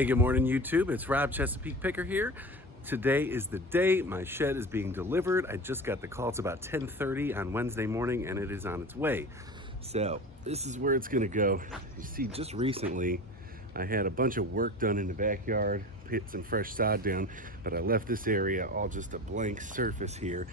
Hey, good morning YouTube. It's Rob Chesapeake Picker here. Today is the day my shed is being delivered. I just got the call. It's about 10:30 on Wednesday morning and it is on its way. So this is where it's gonna go. You see, just recently I had a bunch of work done in the backyard, put some fresh sod down, but I left this area all just a blank surface here.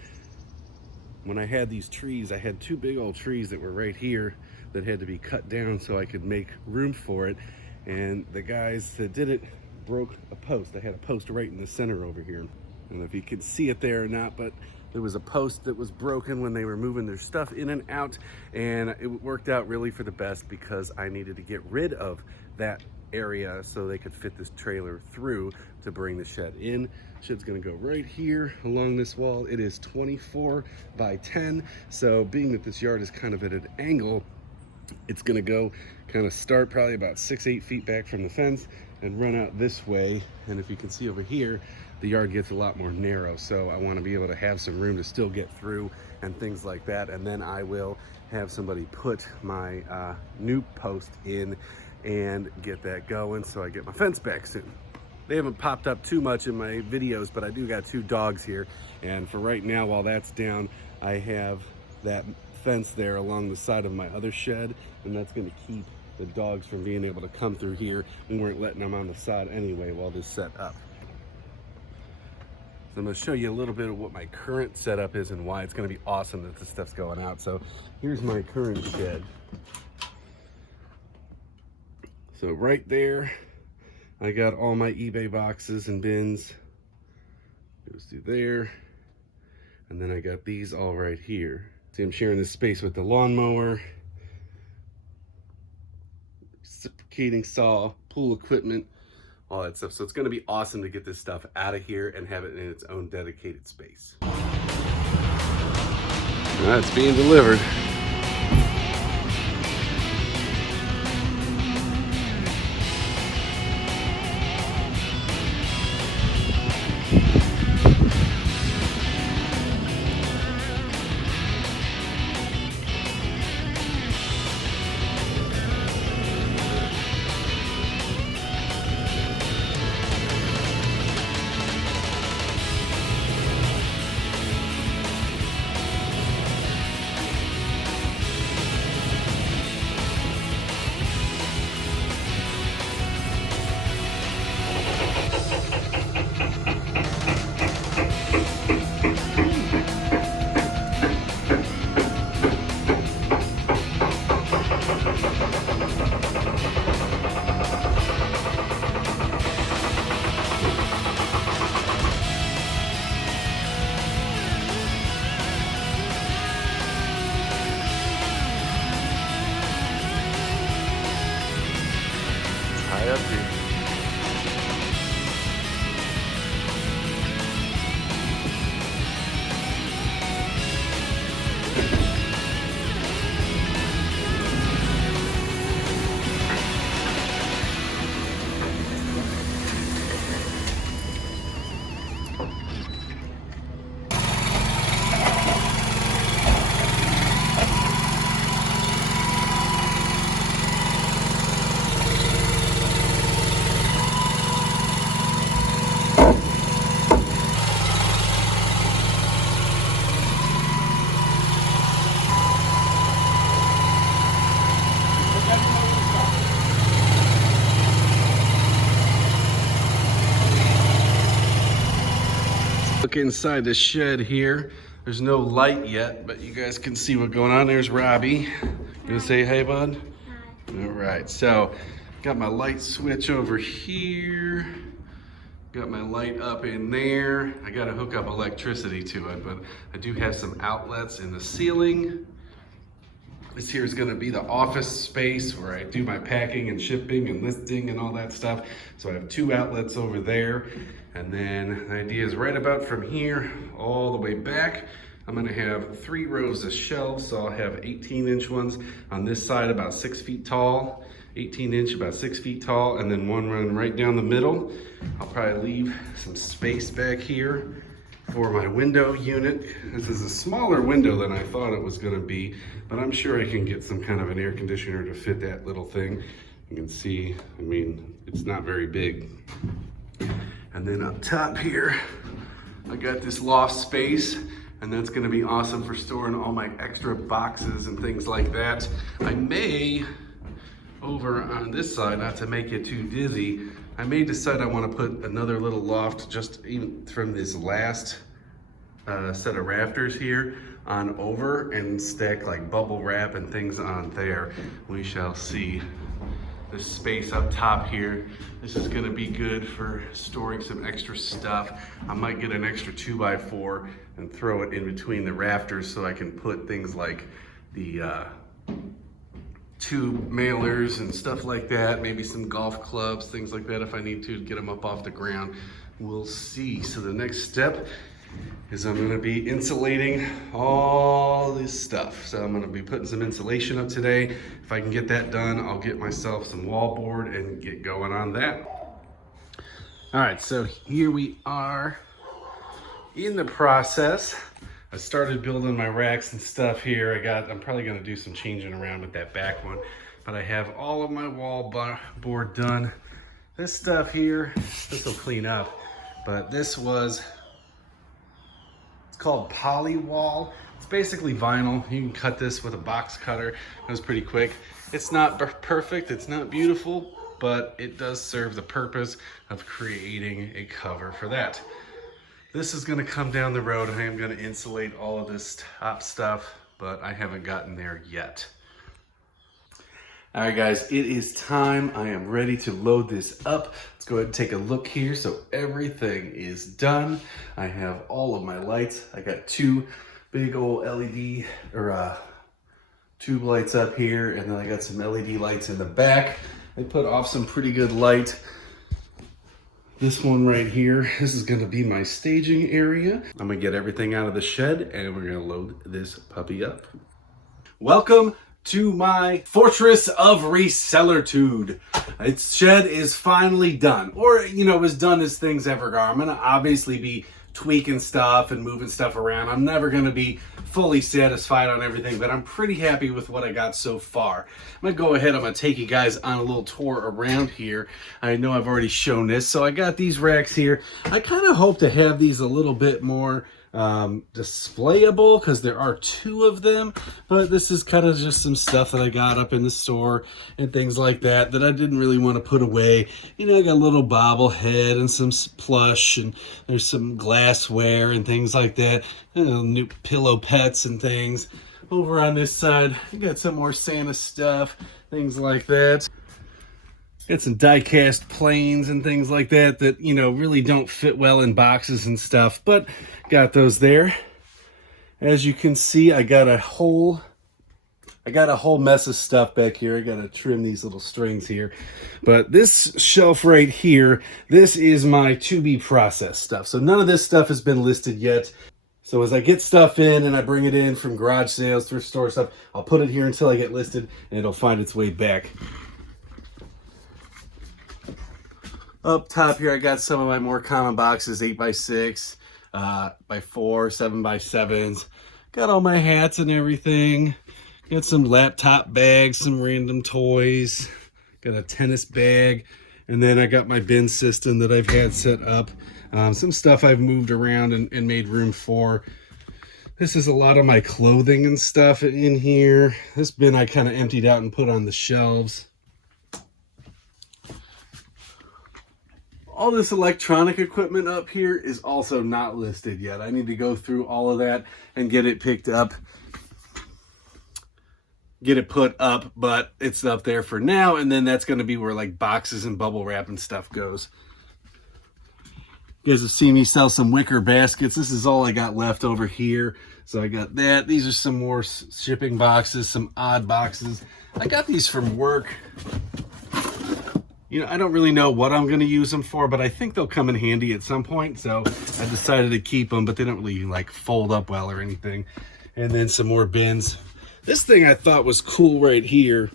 When I had these trees, I had two big old trees that were right here that had to be cut down so I could make room for it. And the guys that did it broke a post. I had a post right in the center over here. I don't know if you can see it there or not, but there was a post that was broken when they were moving their stuff in and out, and it worked out really for the best because I needed to get rid of that area so they could fit this trailer through to bring the shed in. Shed's gonna go right here along this wall. It is 24 by 10, so being that this yard is kind of at an angle, it's gonna go kind of start probably about 6-8 feet back from the fence and run out this way. And if you can see over here, the yard gets a lot more narrow, so I want to be able to have some room to still get through and things like that. And then I will have somebody put my new post in and get that going so I get my fence back soon. They haven't popped up too much in my videos, but I do got 2 dogs here, and for right now, while that's down, I have that fence there along the side of my other shed, and that's going to keep the dogs from being able to come through here. We weren't letting them on the side anyway while this set up. So I'm going to show you a little bit of what my current setup is and why it's going to be awesome that this stuff's going out. So here's my current shed. So right there, I got all my eBay boxes and bins. Goes through there. And then I got these all right here. See, I'm sharing this space with the lawnmower, reciprocating saw, pool equipment, all that stuff. So it's gonna be awesome to get this stuff out of here and have it in its own dedicated space. It's being delivered. High up here. Look inside the shed here. There's no light yet, but you guys can see what's going on. There's Robbie. You gonna say hey, bud? Hi. All right, so got my light switch over here. Got my light up in there. I gotta hook up electricity to it, but I do have some outlets in the ceiling. This here is gonna be the office space where I do my packing and shipping and listing and all that stuff. So I have 2 outlets over there. And then the idea is right about from here all the way back, I'm gonna have 3 rows of shelves. So I'll have 18-inch ones on this side, about 6 feet tall, 18-inch, about 6 feet tall, and then one run right down the middle. I'll probably leave some space back here for my window unit. This is a smaller window than I thought it was gonna be, but I'm sure I can get some kind of an air conditioner to fit that little thing. You can see, I mean, it's not very big. And then up top here, I got this loft space, and that's gonna be awesome for storing all my extra boxes and things like that. I may, over on this side, not to make you too dizzy, I may decide I wanna put another little loft just even from this last set of rafters here on over and stack like bubble wrap and things on there. We shall see. This space up top here, this is gonna be good for storing some extra stuff. I might get an extra 2x4 and throw it in between the rafters so I can put things like the tube mailers and stuff like that, maybe some golf clubs, things like that if I need to get them up off the ground. We'll see. So the next step is I'm gonna be insulating all this stuff. So I'm gonna be putting some insulation up today. If I can get that done, I'll get myself some wallboard and get going on that. All right, so here we are in the process. I started building my racks and stuff here. I'm probably gonna do some changing around with that back one, but I have all of my wallboard done. This stuff here, this will clean up, but this was, it's called poly wall. It's basically vinyl. You can cut this with a box cutter. It was pretty quick. It's not perfect, it's not beautiful, but it does serve the purpose of creating a cover for that. This is gonna come down the road. I am gonna insulate all of this top stuff, but I haven't gotten there yet. All right, guys, it is time. I am ready to load this up. Let's go ahead and take a look here. So everything is done. I have all of my lights. I got two big old LED or tube lights up here, and then I got some LED lights in the back. They put off some pretty good light. This one right here, this is gonna be my staging area. I'm gonna get everything out of the shed and we're gonna load this puppy up. Welcome to my fortress of resellertude. Its shed is finally done, or as done as things ever are. I'm gonna obviously be tweaking stuff and moving stuff around. I'm never gonna be fully satisfied on everything, but I'm pretty happy with what I got so far. I'm gonna go ahead, I'm gonna take you guys on a little tour around here. I know I've already shown this. So I got these racks here. I kind of hope to have these a little bit more displayable because there are two of them, but this is kind of just some stuff that I got up in the store and things like that I didn't really want to put away. I got a little bobblehead and some plush, and there's some glassware and things like that, new pillow pets and things. Over on this side, I got some more Santa stuff, things like that. Got some die-cast planes and things like that really don't fit well in boxes and stuff, but got those there. As you can see, I got a whole mess of stuff back here. I got to trim these little strings here. But this shelf right here, this is my to-be processed stuff. So none of this stuff has been listed yet. So as I get stuff in and I bring it in from garage sales, thrift store stuff, I'll put it here until I get listed and it'll find its way back. Up top here, I got some of my more common boxes, 8x6, by 4, 7x7s. Got all my hats and everything. Got some laptop bags, some random toys. Got a tennis bag. And then I got my bin system that I've had set up. Some stuff I've moved around and made room for. This is a lot of my clothing and stuff in here. This bin I kind of emptied out and put on the shelves. All this electronic equipment up here is also not listed yet. I need to go through all of that and get it picked up, get it put up, but it's up there for now. And then that's going to be where like boxes and bubble wrap and stuff goes. You guys have seen me sell some wicker baskets. This is all I got left over here. So I got that. These are some more shipping boxes, some odd boxes. I got these from work. I don't really know what I'm going to use them for, but I think they'll come in handy at some point. So I decided to keep them, but they don't really like fold up well or anything. And then some more bins. This thing I thought was cool right here.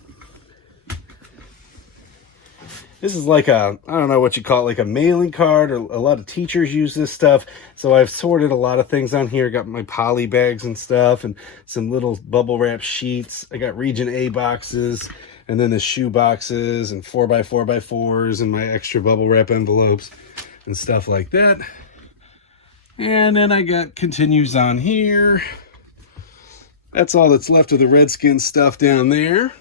This is like a, I don't know what you call it, like a mailing card, or a lot of teachers use this stuff. So I've sorted a lot of things on here. Got my poly bags and stuff and some little bubble wrap sheets. I got Region A boxes and then the shoe boxes and 4x4x4s and my extra bubble wrap envelopes and stuff like that. And then I got continues on here. That's all that's left of the Redskins stuff down there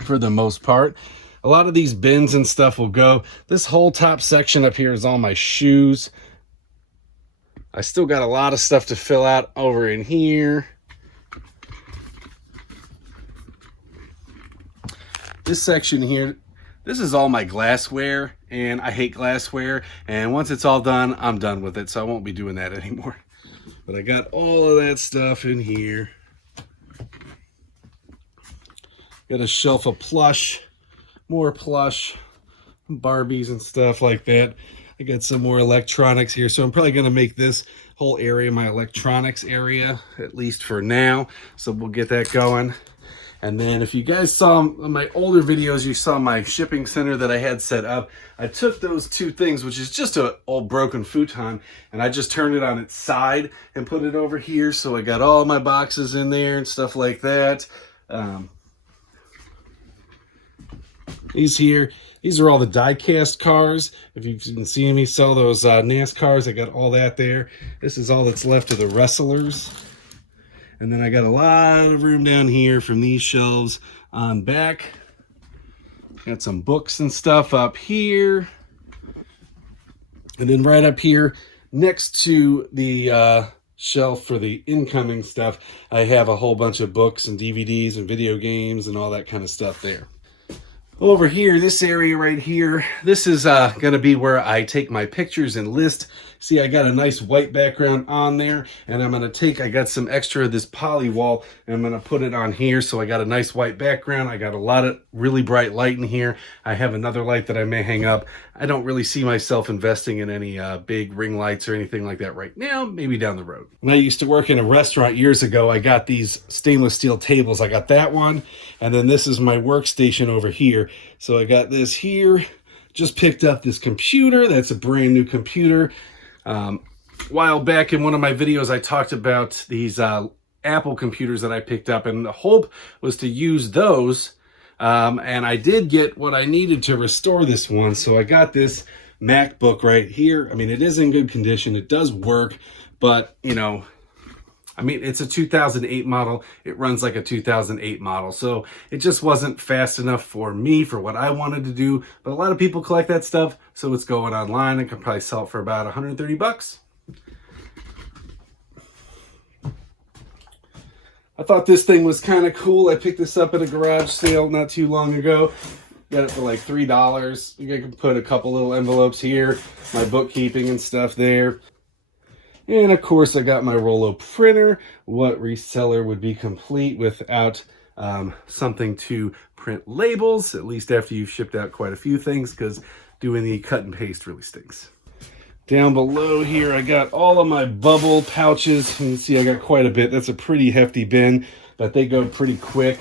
for the most part. A lot of these bins and stuff will go. This whole top section up here is all my shoes. I still got a lot of stuff to fill out over in here. This section here, this is all my glassware, and I hate glassware. And once it's all done, I'm done with it, so I won't be doing that anymore. But I got all of that stuff in here. Got a shelf of plush, more plush, Barbies and stuff like that. I got some more electronics here, so I'm probably going to make this whole area my electronics area, at least for now. So we'll get that going. And then if you guys saw my older videos, you saw my shipping center that I had set up. I took those two things, which is just an old broken futon, and I just turned it on its side and put it over here. So I got all my boxes in there and stuff like that. These are all the die-cast cars. If you've been seeing me sell those NASCARs, I got all that there. This is all that's left of the wrestlers. And then I got a lot of room down here from these shelves on back. Got some books and stuff up here. And then right up here, next to the shelf for the incoming stuff, I have a whole bunch of books and DVDs and video games and all that kind of stuff there. Over here, this area right here, this is going to be where I take my pictures and list. See, I got a nice white background on there, and I'm going to I got some extra of this poly wall, and I'm going to put it on here. So I got a nice white background. I got a lot of really bright light in here. I have another light that I may hang up. I don't really see myself investing in any big ring lights or anything like that right now, maybe down the road. When I used to work in a restaurant years ago, I got these stainless steel tables. I got that one, and then this is my workstation over here. So I got this here. Just picked up this computer. That's a brand new computer. A while back in one of my videos, I talked about these Apple computers that I picked up, and the hope was to use those. And I did get what I needed to restore this one. So I got this MacBook right here. I mean, it is in good condition. It does work, but you know, I mean, it's a 2008 model. It runs like a 2008 model. So it just wasn't fast enough for me, for what I wanted to do. But a lot of people collect that stuff. So it's going online. I can probably sell it for about 130 bucks. I thought this thing was kind of cool. I picked this up at a garage sale not too long ago. Got it for like $3. You can put a couple little envelopes here, my bookkeeping and stuff there. And of course, I got my Rollo printer. What reseller would be complete without something to print labels, at least after you've shipped out quite a few things, because doing the cut and paste really stinks. Down below here, I got all of my bubble pouches. You can see I got quite a bit. That's a pretty hefty bin, but they go pretty quick.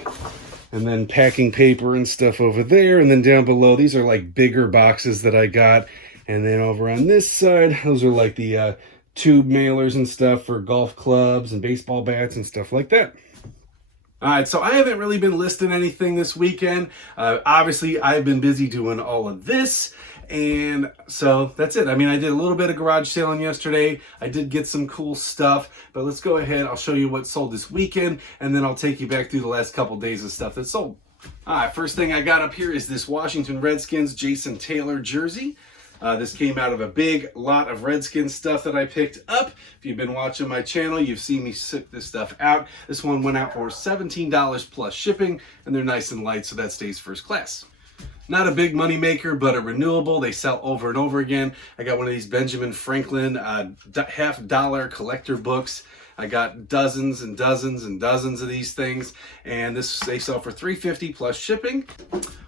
And then packing paper and stuff over there. And then down below, these are like bigger boxes that I got. And then over on this side, those are like the tube mailers and stuff for golf clubs and baseball bats and stuff like that. All right, so I haven't really been listing anything this weekend. Obviously, I've been busy doing all of this. And so that's it. I mean, I did a little bit of garage sailing yesterday. I did get some cool stuff, but let's go ahead. I'll show you what sold this weekend, and then I'll take you back through the last couple days of stuff that sold. All right, first thing I got up here is this Washington Redskins Jason Taylor jersey. This came out of a big lot of Redskins stuff that I picked up. If you've been watching my channel, you've seen me ship this stuff out. This one went out for $17 plus shipping, and they're nice and light, so that stays first class. Not a big money maker, but a renewable. They sell over and over again. I got one of these Benjamin Franklin $50 collector books. I got dozens and dozens and dozens of these things, and they sell for $3.50 plus shipping.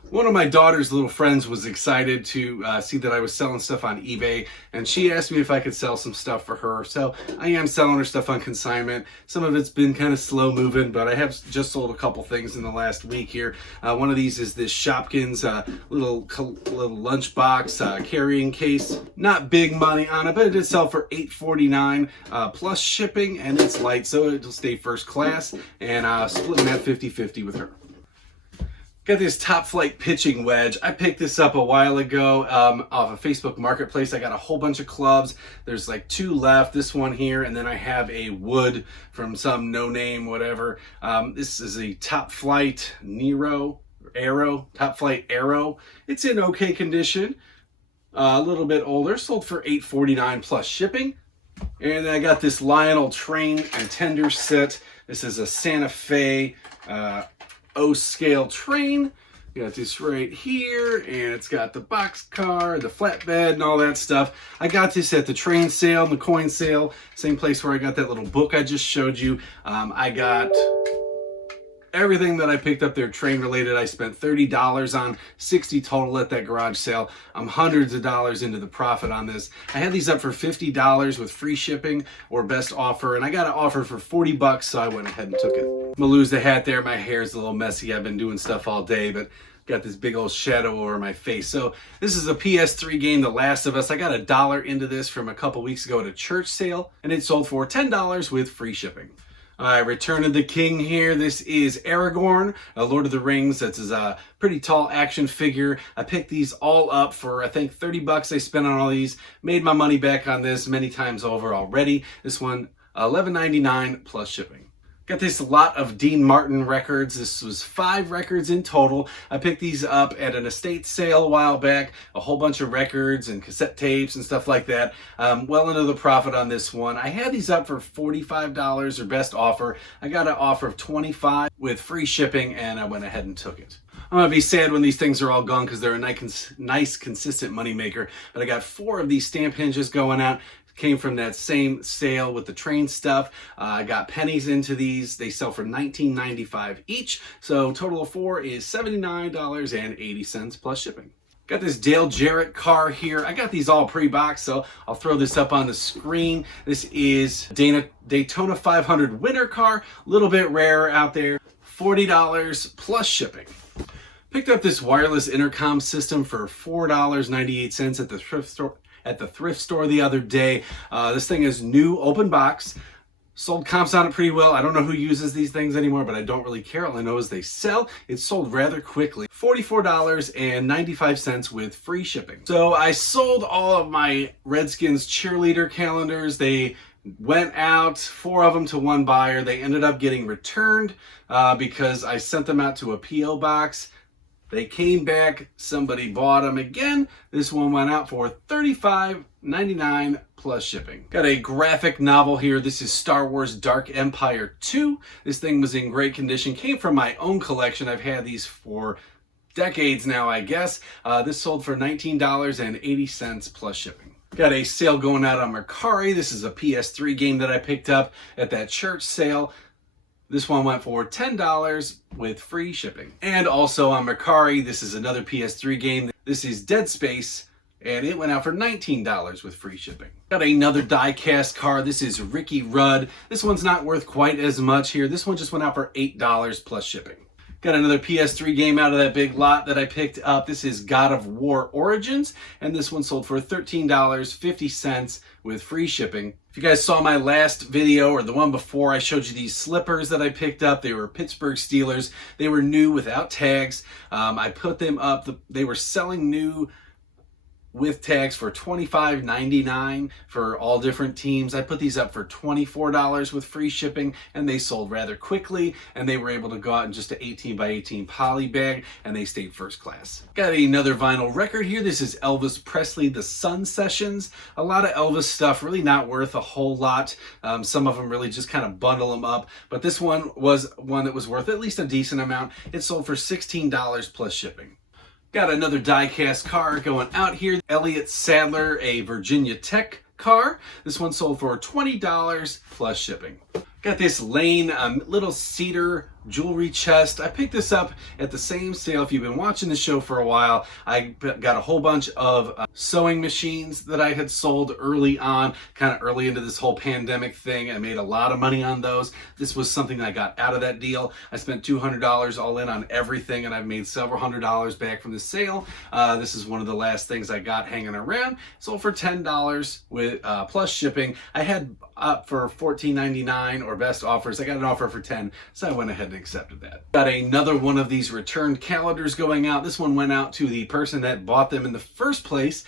One of my daughter's little friends was excited to see that I was selling stuff on eBay, and she asked me if I could sell some stuff for her. So I am selling her stuff on consignment. Some of it's been kind of slow moving, but I have just sold a couple things in the last week here. One of these is this Shopkins little lunchbox carrying case. Not big money on it, but it did sell for $8.49 plus shipping, and it's light, so it'll stay first class, and splitting that 50-50 with her. Got this Top Flight pitching wedge. I picked this up a while ago off of Facebook Marketplace. I got a whole bunch of clubs. There's like 2 left, this one here, and then I have a wood from some no-name whatever. This is a Top Flight Top Flight Arrow. It's in okay condition, a little bit older, sold for $8.49 plus shipping. And then I got this Lionel Train and Tender set. This is a Santa Fe O-scale train. You got this right here, and it's got the box car, the flatbed, and all that stuff. I got this at the train sale and the coin sale, same place where I got that little book I just showed you. I got everything that I picked up there train related. I spent $30 on, $60 total at that garage sale. I'm hundreds of dollars into the profit on this. I had these up for $50 with free shipping or best offer, and I got an offer for $40, so I went ahead and took it. I'm gonna lose the hat there. My hair's a little messy. I've been doing stuff all day, but got this big old shadow over my face. So this is a PS3 game, The Last of Us. I got $1 into this from a couple weeks ago at a church sale, and it sold for $10 with free shipping. Return of the King here. This is Aragorn, Lord of the Rings. That's a pretty tall action figure. I picked these all up for, I think, $30 I spent on all these. Made my money back on this many times over already. This one, $11.99 plus shipping. Got this lot of Dean Martin records. This was 5 records in total. I picked these up at an estate sale a while back. A whole bunch of records and cassette tapes and stuff like that. Well into the profit on this one. I had these up for $45 or best offer. I got an offer of $25 with free shipping, and I went ahead and took it. I'm gonna be sad when these things are all gone because they're a nice consistent money maker. But I got 4 of these stamp hinges going out. Came from that same sale with the train stuff. I got pennies into these. They sell for $19.95 each. So total of 4 is $79.80 plus shipping. Got this Dale Jarrett car here. I got these all pre-boxed, so I'll throw this up on the screen. This is Daytona 500 winter car. A little bit rare out there. $40 plus shipping. Picked up this wireless intercom system for $4.98 at the thrift store the other day. This thing is new, open box. Sold comps on it pretty well. I don't know who uses these things anymore, but I don't really care. All I know is they sell. It sold rather quickly. $44.95 with free shipping. So I sold all of my Redskins cheerleader calendars. They went out, 4 of them to one buyer. They ended up getting returned because I sent them out to a P.O. box. They came back, somebody bought them again. This one went out for $35.99 plus shipping. Got a graphic novel here. This is Star Wars Dark Empire 2. This thing was in great condition. Came from my own collection. I've had these for decades now, I guess. This sold for $19.80 plus shipping. Got a sale going out on Mercari. This is a PS3 game that I picked up at that church sale. This one went for $10 with free shipping. And also on Mercari, this is another PS3 game. This is Dead Space, and it went out for $19 with free shipping. Got another die-cast car. This is Ricky Rudd. This one's not worth quite as much here. This one just went out for $8 plus shipping. Got another PS3 game out of that big lot that I picked up. This is God of War Origins, and this one sold for $13.50 with free shipping. If you guys saw my last video or the one before, I showed you these slippers that I picked up. They were Pittsburgh Steelers. They were new without tags. I put them up. They were selling new with tags for $25.99 for all different teams. I put these up for $24 with free shipping, and they sold rather quickly, and they were able to go out in just an 18 by 18 poly bag, and they stayed first class. Got another vinyl record here. This is Elvis Presley, The Sun Sessions. A lot of Elvis stuff, really not worth a whole lot. Some of them really just kind of bundle them up, but this one was one that was worth at least a decent amount. It sold for $16 plus shipping. Got another die-cast car going out here. Elliott Sadler, a Virginia Tech car. This one sold for $20 plus shipping. Got this Lane little cedar jewelry chest. I picked this up at the same sale. If you've been watching the show for a while, I got a whole bunch of sewing machines that I had sold early on, kind of early into this whole pandemic thing. I made a lot of money on those. This was something I got out of that deal. I spent $200 all in on everything, and I've made several $100s back from the sale. This is one of the last things I got hanging around. Sold for $10 with plus shipping. I had up for $14.99 or best offers. I got an offer for $10, so I went ahead and accepted that. Got another one of these returned calendars going out. This one went out to the person that bought them in the first place.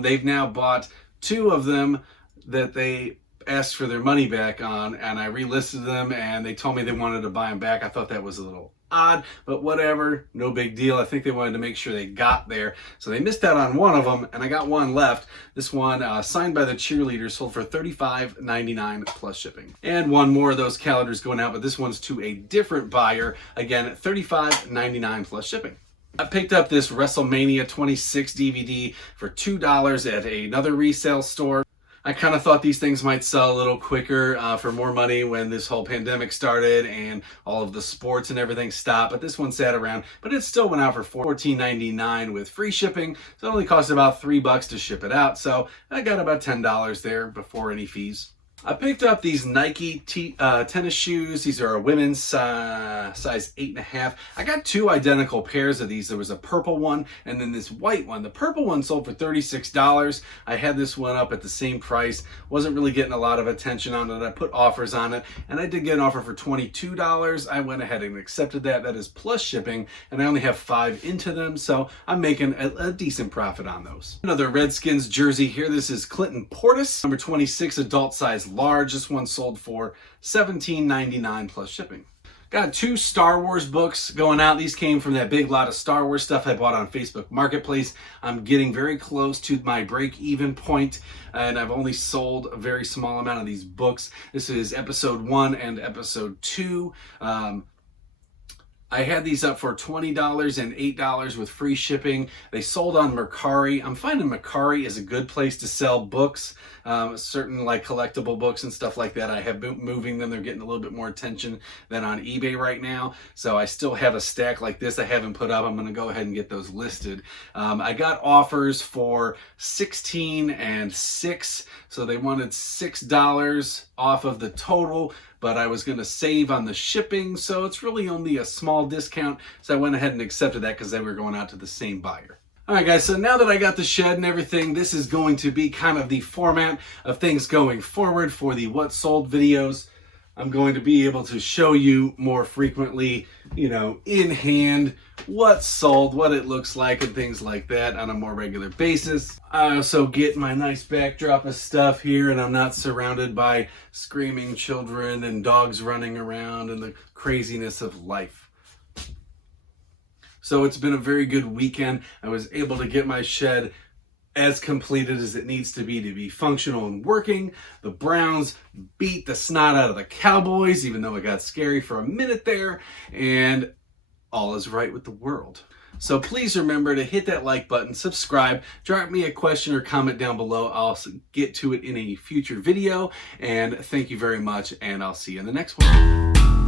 They've now bought 2 of them that they asked for their money back on, and I relisted them, and they told me they wanted to buy them back. I thought that was a little odd, but whatever, no big deal. I think they wanted to make sure they got there, so they missed out on one of them, and I got one left. This one signed by the Cheerleader, sold for $35.99 plus shipping. And one more of those calendars going out, but this one's to a different buyer, again at $35.99 plus shipping. I picked up this Wrestlemania 26 DVD for $2 at another resale store. I kind of thought these things might sell a little quicker for more money when this whole pandemic started and all of the sports and everything stopped, but this one sat around, but it still went out for $14.99 with free shipping, so it only cost about $3 to ship it out, so I got about $10 there before any fees. I picked up these Nike tennis shoes. These are a women's size 8.5. I got 2 identical pairs of these. There was a purple one and then this white one. The purple one sold for $36. I had this one up at the same price. Wasn't really getting a lot of attention on it. I put offers on it, and I did get an offer for $22. I went ahead and accepted that. That is plus shipping, and I only have 5 into them, so I'm making a decent profit on those. Another Redskins jersey here. This is Clinton Portis, number 26, adult size large. This one sold for $17.99 plus shipping. Got 2 Star Wars books going out. These came from that big lot of Star Wars stuff I bought on Facebook Marketplace. I'm getting very close to my break-even point, and I've only sold a very small amount of these books. This is episode 1 and episode 2. I had these up for $20 and $8 with free shipping. They sold on Mercari. I'm finding Mercari is a good place to sell books, certain like collectible books and stuff like that. I have been moving them. They're getting a little bit more attention than on eBay right now. So I still have a stack like this I haven't put up. I'm going to go ahead and get those listed. I got offers for 16 and 6. So they wanted $6 off of the total, but I was going to save on the shipping, so it's really only a small discount, so I went ahead and accepted that because they were going out to the same buyer. Alright guys, so now that I got the shed and everything, this is going to be kind of the format of things going forward for the What Sold videos. I'm going to be able to show you more frequently, you know, in hand, what sold, what it looks like, and things like that on a more regular basis. I also get my nice backdrop of stuff here, and I'm not surrounded by screaming children and dogs running around and the craziness of life. So it's been a very good weekend. I was able to get my shed as completed as it needs to be functional and working. The Browns beat the snot out of the Cowboys, even though it got scary for a minute there, and all is right with the world. So please remember to hit that like button, subscribe, drop me a question or comment down below. I'll get to it in a future video, and thank you very much, and I'll see you in the next one.